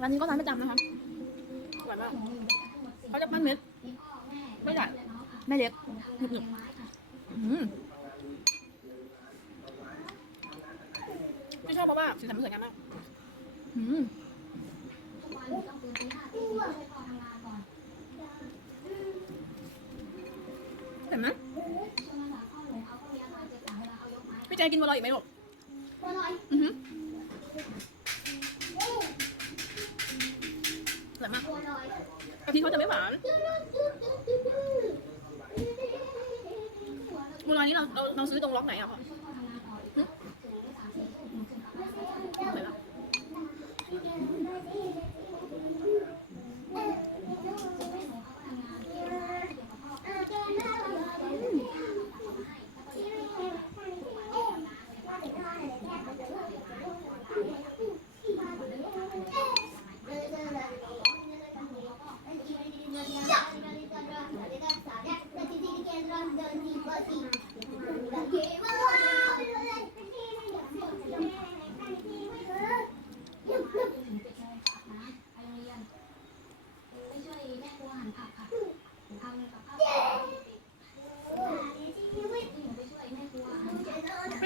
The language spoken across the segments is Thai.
ร้านนี้ก็ร้านประจำนะคะอร่อยมากเขาจะปั้นเม็ดไม่ใหญ่ไม่เล็กหนึบๆอืมที่ชอบเพราะว่าสีสันมันสวยงามมากอืมเห็นไหมพี่เจกินบัวลอยอีกไหมลูกอือหือ ร่อยมากกะทิเขาจะไม่หวานบัวลอยนี้เราเราเราซื้อตรงล็อกไหนอะพ่อ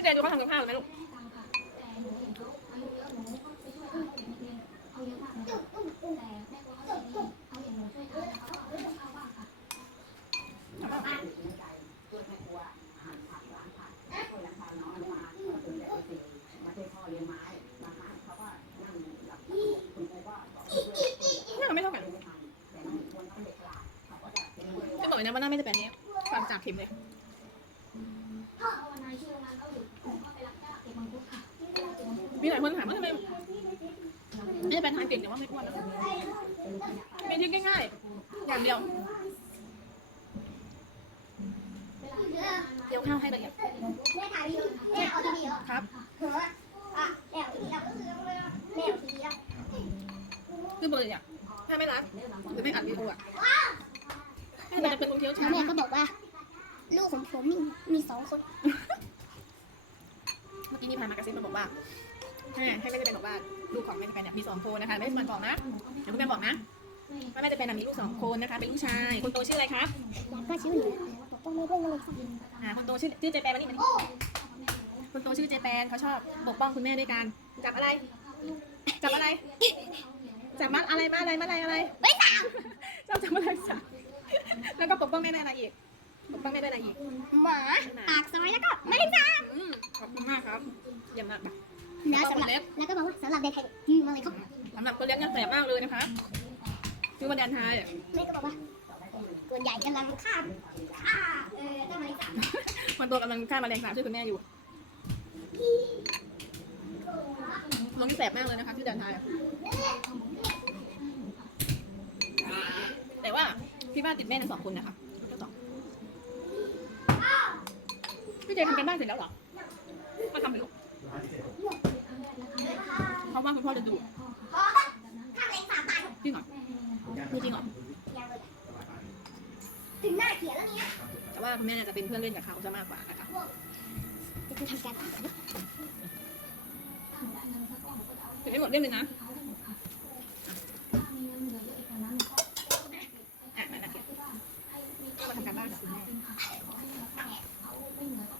พี่เจดูเขาทำกับข้าวไหมลูกหน้าไม่เท่ากันจะบอกเลยนะว่าหน้าไม่จะเป็นนี้ความจากเค็มเลย มีหลายคนถามว่าทำไมไม่ได้เป็นทานเก่งแต่ว่าไม่อ้วนนะเป็นทริคง่ายๆ อย่างเดียวเดี๋ยวข้าวให้ละเอียดแม่ถ่ายวิดีโอแม่เอาทีวีเหรอครับเหรออ่เอาทีวีแล้วทีวีแล้วคือเบอร์เนี่ยถ้าไม่รักหรือไม่อัดวิดีโออะให้มันจะเป็นคนเที่ยวช้าแม่ก็บอกว่า ลูกของผมมีมีสองคน เมื่อกี้นี่พานมากระซิบมาบอกว่าให้ให้แม่จะเป็นบอกว่าลูกของแม่จะเป็นเนี่ยมีสองคนนะคะไม่ใช่มันบอกนะเดี๋ยวคุณแม่บอกนะว่าแม่จะเป็นมีลูกสองคนนะคะ เป็นลูกชายคนโตชื่ออะไรคะแล้วก็ชื่อหนูปกป้องแม่ด้วยเลยค่ะอ่าคนโตชื่อชื่อเจแปนมานี่มานี่คนโตชื่อเจแปนเขาชอบปกป้องคุณแม่ด้วยกันจับอะไร จับอะไรจับมัดอะไรมาอะไรมาอะไรอะไรไม่ถามชอบจับอะไรสักแล้วก็ปกป้องแม่ได้อะไรอีก ปกป้องแม่ได้อะไรอีกหมาปากซอยแล้วก็ไม่ถามอืมขอบคุณมากครับเยี่ยมมากแล้วสำหรับแล้วก็บอกว่าสำหรับเด็กไทยยืมมาเลยครับสำหรับคนเลี้ยงเนี่ยแสบมากเลยนะคะชื่อว่าแดนไทยแม่ก็บอกว่าตัวใหญ่กำลังฆ่าฆ่าเออต้นไม้สามมันตัวกำลังฆ่าแมลงสาบชื่อคุณแม่อยู่น้องนี่แสบมากเลยนะคะชื่อแดนไทยแต่ว่าพี่บ้านติดแม่ทั้งสองคนนะคะลูกสอง พี่เจทำกันบ้านเสร็จแล้วเหรอมาทำไปลูกเพราะว่าคุณพ่อจะดูฆ่าแมลงสาบตายจริงเหรอมีจริงเหรอยังเลยถึงหน้าเขียนแล้วเนี่ยแต่ว่าคุณแม่น่าจะเป็นเพื่อนเล่นกับเขาจะมากกว่านะคะจะคือทำการบ้านถึงให้หมดเล่มเลยนะอะมานะเดี๋ยวมาทำการบ้านกับคุณแม่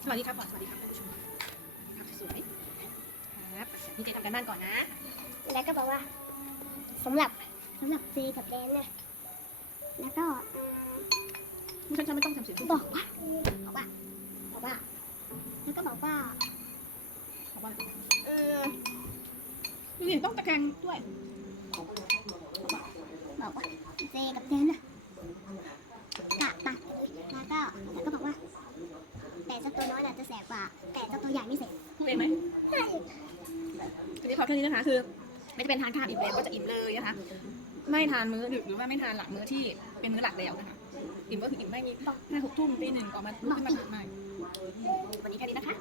ส วัสดีครับก่อนสวัสดีครับผู้ชมครับสวยๆครับนี่เจทำการบ้านก่อนนะ แล้วก็บอกว่าสำหรับสำหรับเจกับแดนเนี่ยแล้วก็ฉันฉันไม่ต้องทำเสียงเอ่อบอกว่าบอกว่าบอกว่า แล้วก็บอกว่าบอกว่าเออดูสิต้องตะแคงด้วยบอกว่าเจกับแดนน่ะกะตัดเลยแล้วก็แล้วก็บอกว่า แต่เจ้าตัวน้อยน่ะจะแสบกว่า แต่เจ้าตัวใหญ่ไม่แสบพูดเองไหมทีนี้พอแค่นี้นะคะ คือ ไม่จะเป็นทานข้าวอิ่มแล้วก็จะอิ่มเลยนะคะ ไม่ทานมื้อดึกหรือว่าไม่ทานหลังมื้อที่เป็นมื้อหลักแล้วนะคะอิ่มก็คืออิ่มไม่มีต้องห้าหกทุ่มตีหนึ่งออกมาลุกขึ้นมาทานใหม่วันนี้แค่นี้นะคะ